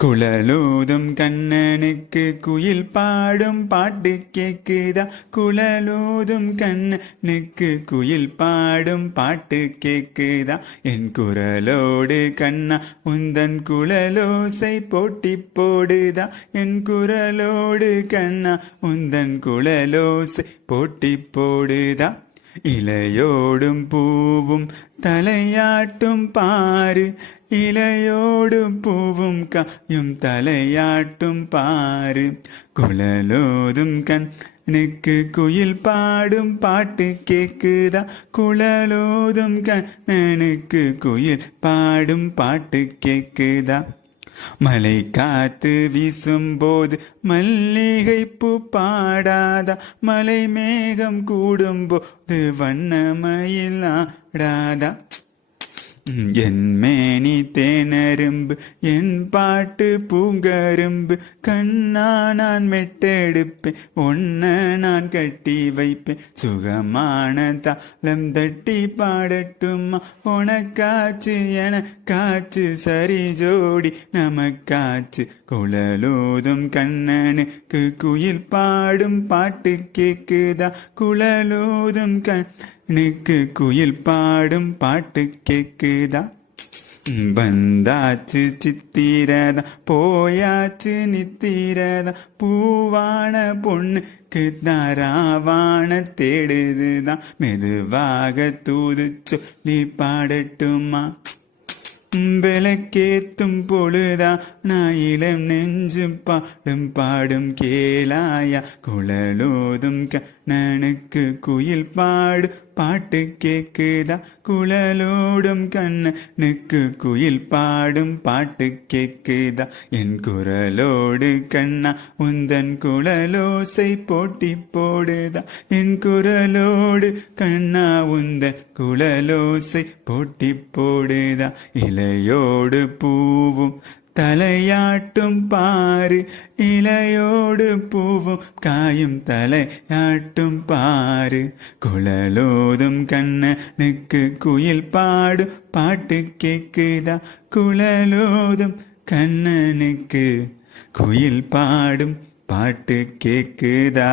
குழலூதும் கண்ணனுக்கு குயில் பாடும் பாட்டு கேக்குதா? குழலூதும் கண்ணனுக்கு குயில் பாடும் பாட்டு கேக்குதா? என் குரலோடு கண்ணா உந்தன் குழலோசை போட்டி போடுதா? என் குரலோடு கண்ணா உந்தன் குழலோசை போட்டி போடுதா? இலையோடும் பூவும் தலையாட்டும் பாரு, இலையோடும் பூவும் காயும் தலையாட்டும் பாரு. குழலோதும் கண்ணுக்கு குயில் பாடும் பாட்டு கேக்குதா? குழலோதும் கண்ணனுக்கு குயில் பாடும் பாட்டு கேக்குதா? மலை காத்து வீசும்போது மல்லிகை பூ பாடாதா? மலை மேகம் கூடும்போது வண்ணமயில் ஆடாதா? என் மேனி தேனரும்பு என் பாட்டு பூங்கரும்பு, கண்ணா நான் மெட்டெடுப்பேன் ஒன்ன நான் கட்டி வைப்பேன். சுகமான தாளம் தட்டி பாடட்டுமா? உனக்காச்சு எனக்காச்சு சரி ஜோடி நமக்காச்சு. குழலூதும் கண்ணனுக்கு குயில் பாடும் பாட்டு கேக்குதா? குழலூதும் கண்ணனுக்கு குயில் பாடும் பாட்டு கேக்குதா? வந்தாச்சு சித்திரதா போயாச்சு நித்திரதா, பூவான பொண்ணுக்கு தாராவான தேடுதுதான். மெதுவாக தூது சொல்லி பாடட்டுமா? விளக்கேத்தும் பொழுதா நான் இளம் நெஞ்சும் பாடும் பாடும் கேளாயா? குழலோதும் கண்ணனுக்கு குயில் பாடு பாட்டு கேக்குதா? குழலோடும் கண்ணனுக்கு குயில் பாடும் பாட்டு கேக்குதா? என் குரலோடு கண்ணா உந்தன் குழலோசை போட்டி போடுதா? என் குரலோடு கண்ணா உந்தன் குழலோசை போட்டி போடுதா? இலையோடு பூவும் தலையாட்டும் பாரு, இலையோடு பூவும் காயும் தலையாட்டும் பாரு. குழலோதும் கண்ணனுக்கு குயில் பாடும் பாட்டு கேக்குதா? குழலோதும் கண்ணனுக்கு குயில் பாடும் பாட்டு கேக்குதா?